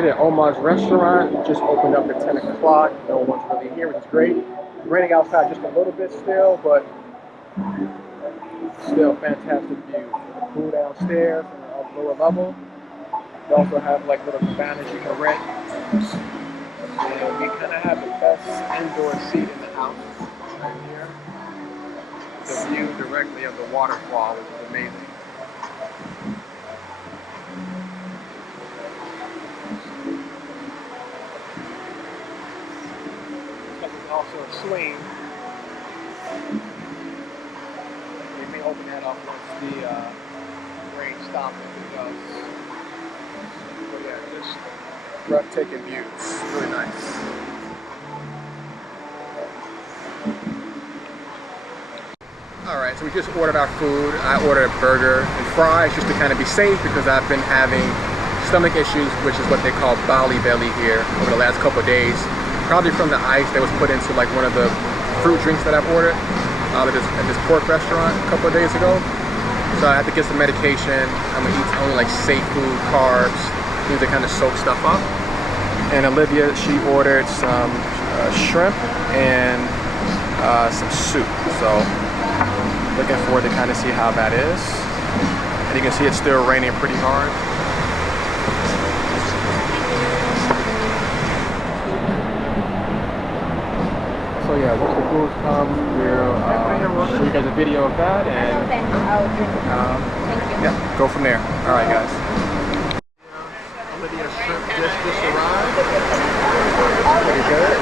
stayed at Omma's restaurant. It just opened up at 10 o'clock. No one's really here, which is great. It's raining outside just a little bit still, but still fantastic view. The pool downstairs on the lower level. We also have like little cabanas you can rent. And we kind of have the best indoor seat in the house right here. The view directly of the waterfall, which is amazing. There's also a swing. They may open that up once the rain stops if it does. But yeah, just breathtaking view. Really nice. Alright, so we just ordered our food. I ordered a burger and fries just to kind of be safe because I've been having stomach issues, which is what they call Bali belly here over the last couple of days. Probably from the ice that was put into like one of the fruit drinks that I've ordered at this pork restaurant a couple of days ago. So I had to get some medication. I'm gonna eat only like safe food, carbs, things that kind of soak stuff up. And Olivia, she ordered some shrimp and some soup. So looking forward to kind of see how that is. And you can see it's still raining pretty hard. So yeah, once the food comes, we'll show you guys a video of that and yeah, go from there. All right, guys. Olivia's shrimp dish just arrived. Pretty good.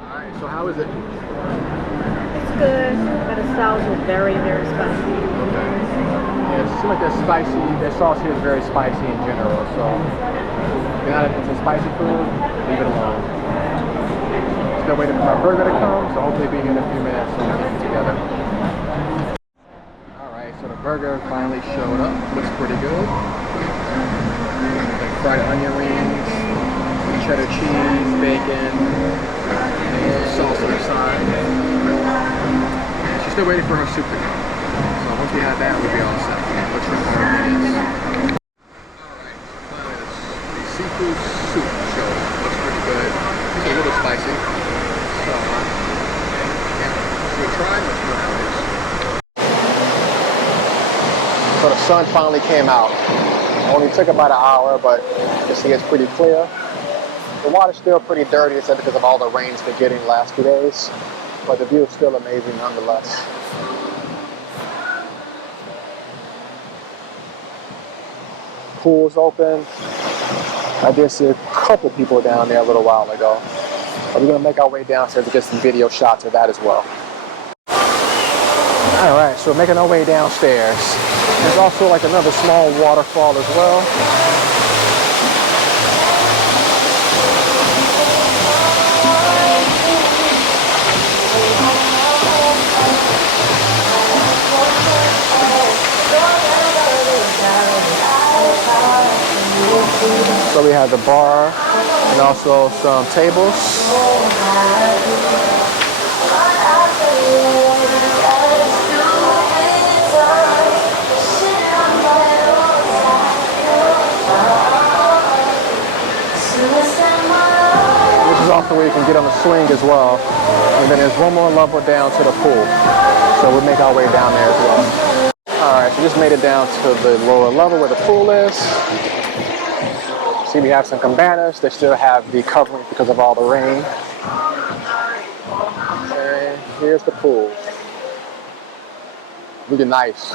All right, so how is it? It's good, but the sauce is very, very spicy. Okay. Yeah, it seems like the spicy, the sauce here is very spicy in general, so if you're not into spicy food, leave it alone. Still waiting for my burger to come, so hopefully be here in a few minutes so we can eat together. Alright, so the burger finally showed up. Looks pretty good. Like fried onion rings, cheddar cheese, bacon, and sauce on the side. She's still waiting for her soup to come. So once we have that, we'll be all set. Let's see what it is. Alright, so the seafood soup show. Looks pretty good. It's a little spicy. So, yeah, we'll try and let's see how it is. So the sun finally came out. Only took about an hour, but you can see it's pretty clear. The water's still pretty dirty, it's because of all the rain it's been getting the last few days. But the view is still amazing nonetheless. Pool's open. I did see a couple people down there a little while ago. But we're gonna make our way downstairs to get some video shots of that as well. Alright, so we're making our way downstairs. There's also like another small waterfall as well. So we have the bar and also some tables. Which is also where you can get on the swing as well. And then there's one more level down to the pool. So we'll make our way down there as well. Alright, so just made it down to the lower level where the pool is. See, we have some cabanas. They still have the covering because of all the rain. And here's the pool. Really nice.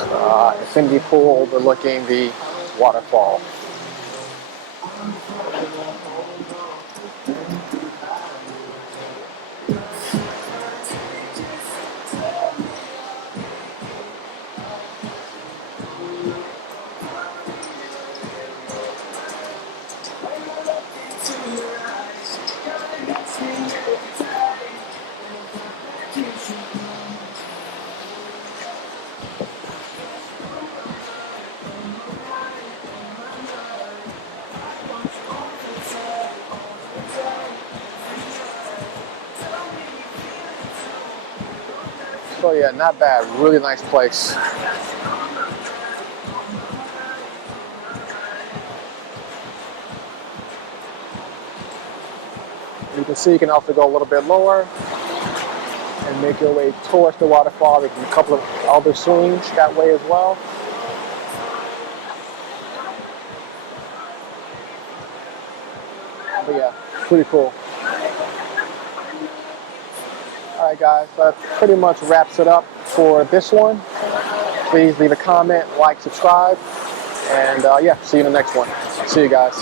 Infinity pool overlooking the waterfall. So yeah, not bad. Really nice place. You can see you can also go a little bit lower and make your way towards the waterfall. There's a couple of other swings that way as well. But yeah, pretty cool. Alright guys, so that pretty much wraps it up for this one. Please leave a comment, like, subscribe, and yeah, see you in the next one. See you guys.